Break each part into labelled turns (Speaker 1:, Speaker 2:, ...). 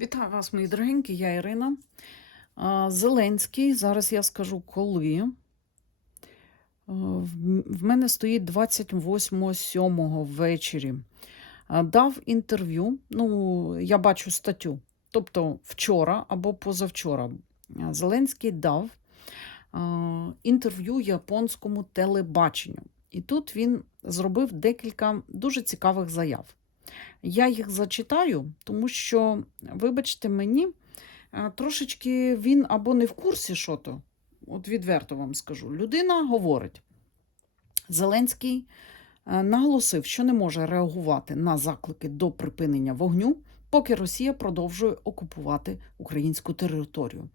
Speaker 1: Вітаю вас, мої дорогенькі, я Ірина. Зеленський, зараз я скажу коли. В мене стоїть 28.07 ввечері. Дав інтерв'ю. Ну, я бачу статтю. Тобто вчора або позавчора Зеленський дав інтерв'ю японському телебаченню. І тут він зробив декілька дуже цікавих заяв. Я їх зачитаю, тому що, вибачте мені, е, трошечки він або не в курсі, що то, от відверто вам скажу. Людина говорить, Зеленський е, наголосив, що не може реагувати на заклики до припинення вогню, поки Росія продовжує окупувати українську територію.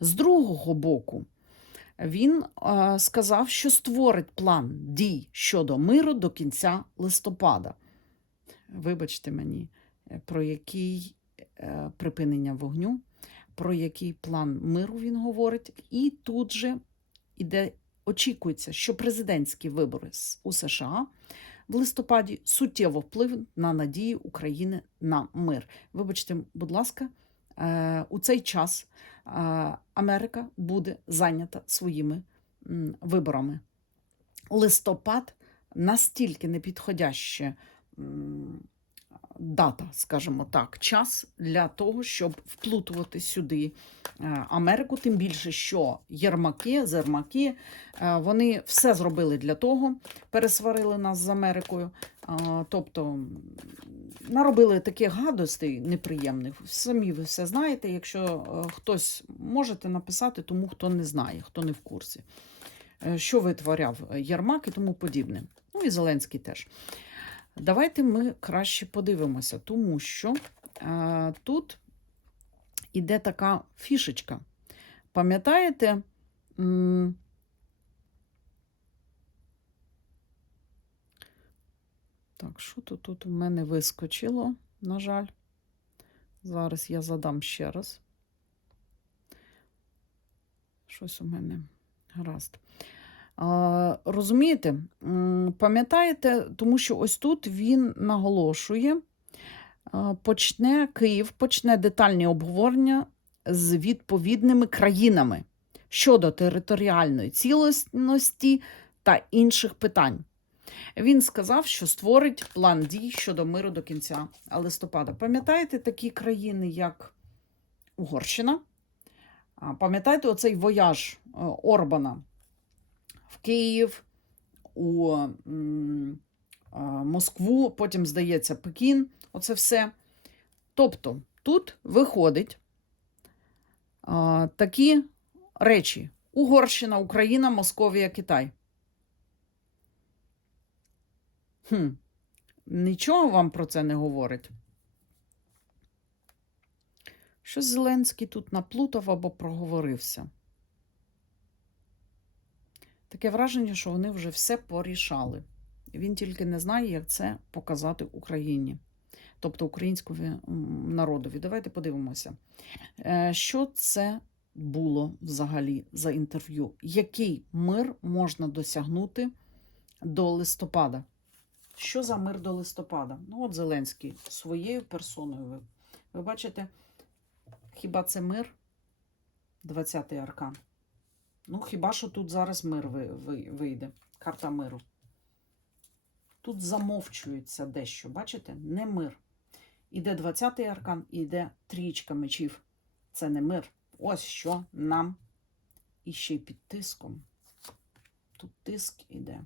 Speaker 1: З другого боку, він е, сказав, що створить план дій щодо миру до кінця листопада вибачте мені, е, про який е, припинення вогню, про який план миру він говорить. І тут же іде, очікується, що президентські вибори у США в листопаді суттєво впливнуть на надії України на мир. Вибачте, будь ласка, е, у цей час Америка буде зайнята своїми виборами. Листопад настільки непідходяще дата, скажімо так, час для того, щоб вплутувати сюди е, Америку. Тим більше, що Єрмаки, Зермаки, е, вони все зробили для того, пересварили нас з Америкою. Е, Тобто наробили таких гадостей неприємних. Самі ви все знаєте. Якщо хтось можете написати, тому хто не знає, хто не в курсі. Що витворяв Єрмак і тому подібне. Ну і Зеленський теж. Давайте ми краще подивимося, тому що е, тут іде така фішечка. Пам'ятаєте? Так, що тут, тут у мене вискочило, на жаль. Зараз я задам ще раз. Щось у мене гаразд. Розумієте, пам'ятаєте, тому що ось тут він наголошує, почне Київ почне детальні обговорення з відповідними країнами щодо територіальної цілісності та інших питань. Він сказав, що створить план дій щодо миру до кінця листопада. Пам'ятаєте такі країни, як Угорщина? Пам'ятаєте оцей вояж е, Орбана в Київ, у Москву, потім, здається, Пекін. Оце все. Тобто тут виходить такі речі: Угорщина, Україна, Московія, Китай. Хм. Нічого вам про це не говорить. Щось Зеленський тут наплутав або проговорився. Таке враження, що вони вже все порішали. Він тільки не знає, як це показати Україні, тобто українському народові. Давайте подивимося, Е, що це було взагалі за інтерв'ю. Який мир можна досягнути до листопада? Що за мир до листопада? Ну, от Зеленський своєю персоною. Ви, ви бачите, хіба це мир? 20-й аркан. Ну, хіба що тут зараз мир ви- ви- вийде, карта миру. Тут замовчується дещо, бачите? Не мир. Іде 20-й аркан, і йде трієчка мечів. Це не мир. Ось що нам іще й під тиском. Тут тиск іде.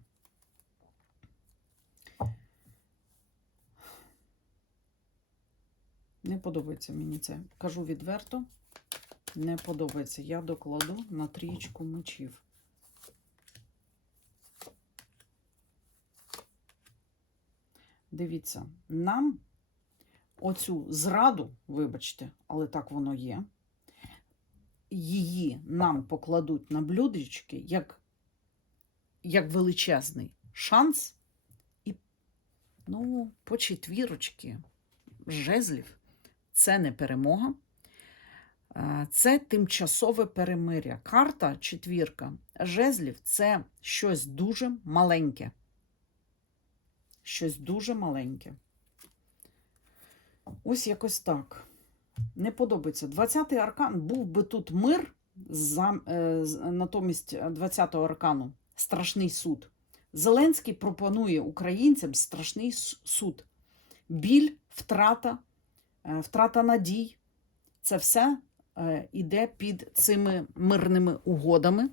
Speaker 1: Не подобається мені це. Кажу відверто. Не подобається. Я докладу на трієчку мечів. Дивіться, нам оцю зраду, вибачте, але так воно є, її нам покладуть на блюдечки як, як величезний шанс, і, ну, по четвірочки жезлів це не перемога. Е, Це тимчасове перемиря. Карта четвірка жезлів це щось дуже маленьке. Щось дуже маленьке. Ось якось так. Не подобається. 20-й аркан був би тут мир, за, е, натомість 20-го аркану страшний суд. Зеленський пропонує українцям страшний суд. Біль, втрата, е, втрата надій. Це все іде під цими мирними угодами,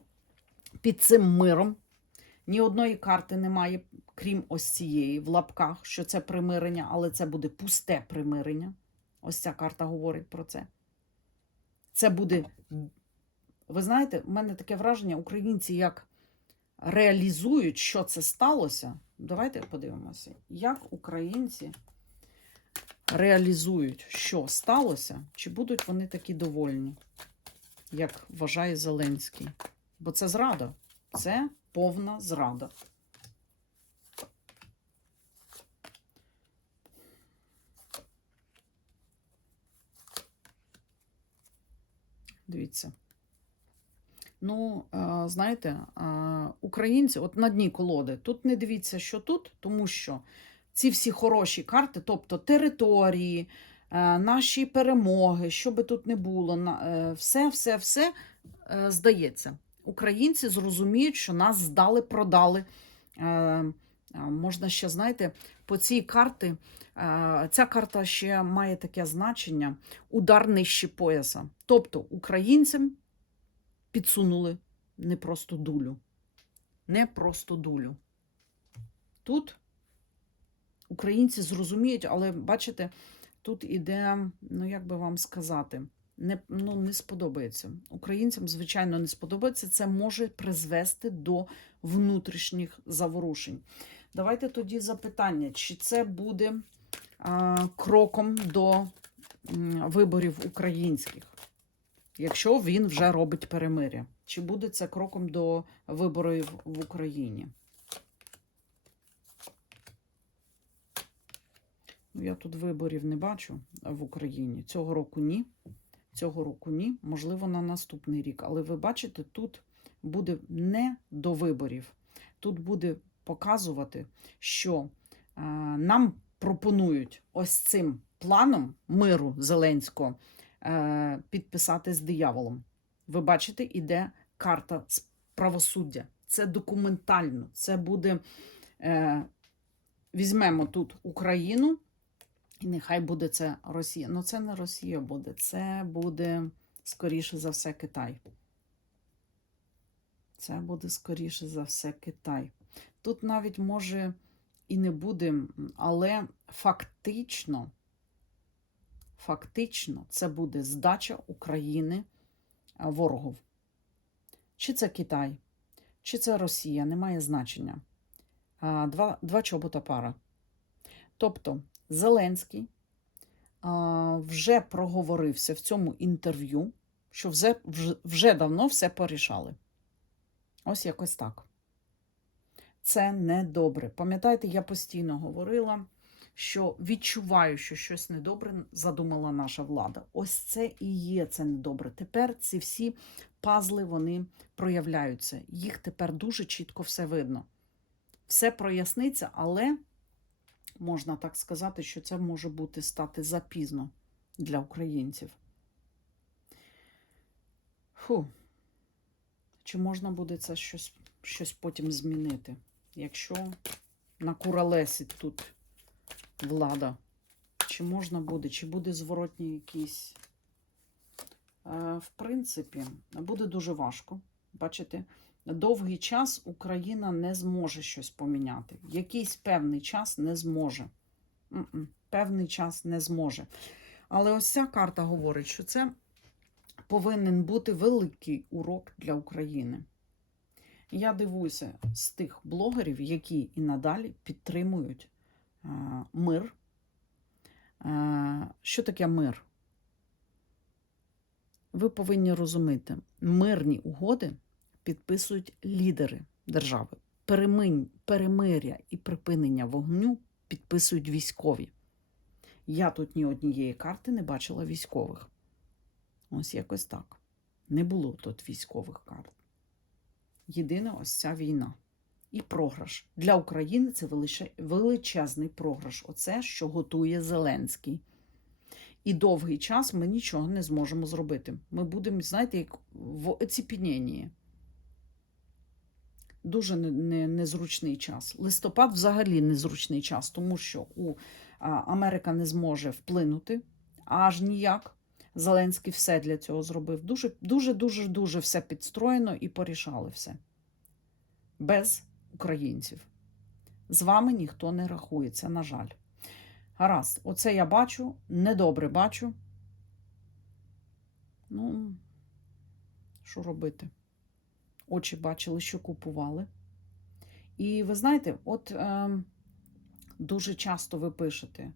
Speaker 1: під цим миром. Ні одної карти немає, крім ось цієї в лапках, що це примирення, але це буде пусте примирення. Ось ця карта говорить про це. Це буде. Ви знаєте, в мене таке враження, українці як реалізують, що це сталося. Давайте подивимося, як українці реалізують, що сталося, чи будуть вони такі довольні, як вважає Зеленський. Бо це зрада. Це повна зрада. Дивіться. Ну, знаєте, українці, от на дні колоди, тут не дивіться, що тут, тому що ці всі хороші карти, тобто території, е, наші перемоги, що би тут не було, е, все, все, все е, здається. Українці зрозуміють, що нас здали, продали. Можна ще, знаєте, по цій карті, ця карта ще має таке значення удар нижче пояса. Тобто українцям підсунули не просто дулю. Не просто дулю. Тут українці зрозуміють, але бачите, тут іде, ну як би вам сказати, не, ну, не сподобається. Українцям, звичайно, не сподобається. Це може призвести до внутрішніх заворушень. Давайте тоді запитання, чи це буде а, кроком до виборів українських, якщо він вже робить перемиря. Чи буде це кроком до виборів в Україні? Я тут виборів не бачу в Україні. Цього року ні. Цього року ні. Можливо, на наступний рік. Але ви бачите, тут буде не до виборів. Тут буде показувати, що нам пропонують ось цим планом миру Зеленського е, підписати з дияволом. Ви бачите, іде карта правосуддя. Це документально. Це буде. Е, візьмемо тут Україну, і нехай буде це Росія. Ну, це не Росія буде, це буде, скоріше за все, Китай. Це буде, скоріше за все, Китай. Тут навіть може і не буде, але фактично, фактично, це буде здача України а, ворогов. Чи це Китай, чи це Росія, не має значення. Два, два чобота пара. Тобто Зеленський вже проговорився в цьому інтерв'ю, що вже, вже давно все порішали. Ось якось так. Це недобре. Пам'ятаєте, я постійно говорила, що відчуваю, що щось недобре задумала наша влада. Ось це і є це недобре. Тепер ці всі пазли вони проявляються. Їх тепер дуже чітко все видно. Все проясниться, але можна так сказати, що це може бути стати запізно для українців. Фу. Чи можна буде це щось, щось потім змінити? Якщо на куралесі тут влада, чи можна буде, чи буде зворотній якийсь. Е, В принципі, буде дуже важко. Бачите, довгий час Україна не зможе щось поміняти. Якийсь певний час не зможе. Певний час не зможе. Але ось ця карта говорить, що це повинен бути великий урок для України. Я дивуюся з тих блогерів, які і надалі підтримують е, мир. Е, що таке мир? Ви повинні розуміти, мирні угоди підписують лідери держави. Перемин, перемиря і припинення вогню підписують військові. Я тут ні однієї карти не бачила військових. Ось якось так. Не було тут військових карт. Єдине ось ця війна. І програш. Для України це величезний програш. Оце, що готує Зеленський. І довгий час ми нічого не зможемо зробити. Ми будемо, знаєте, як в оціпіненні. Дуже не- не- незручний час. Листопад взагалі незручний час, тому що у Америка не зможе вплинути аж ніяк. Зеленський все для цього зробив. Дуже, дуже, дуже, дуже все підстроєно і порішали все. Без українців. З вами ніхто не рахується, на жаль. Гаразд, оце я бачу, недобре бачу. Ну, що робити? Очі бачили, що купували. І ви знаєте, от е, дуже часто ви пишете,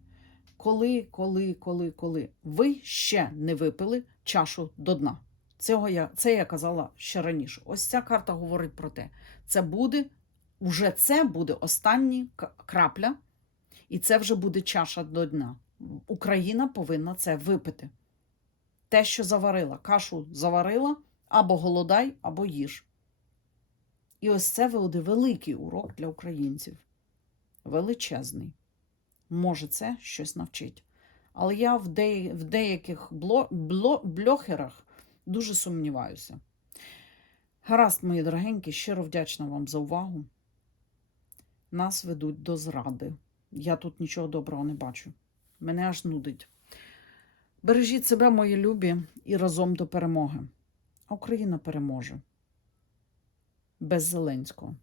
Speaker 1: коли, коли, коли, коли ви ще не випили чашу до дна. Цього я, це я казала ще раніше. Ось ця карта говорить про те. Це буде, вже це буде останні крапля, і це вже буде чаша до дна. Україна повинна це випити. Те, що заварила, кашу заварила, або голодай, або їж. І ось це буде великий урок для українців. Величезний. Може, це щось навчить. Але я в, де, в деяких бло, бло, бльохерах дуже сумніваюся. Гаразд, мої дорогенькі, щиро вдячна вам за увагу. Нас ведуть до зради. Я тут нічого доброго не бачу. Мене аж нудить. Бережіть себе, мої любі, і разом до перемоги. Україна переможе. Без Зеленського.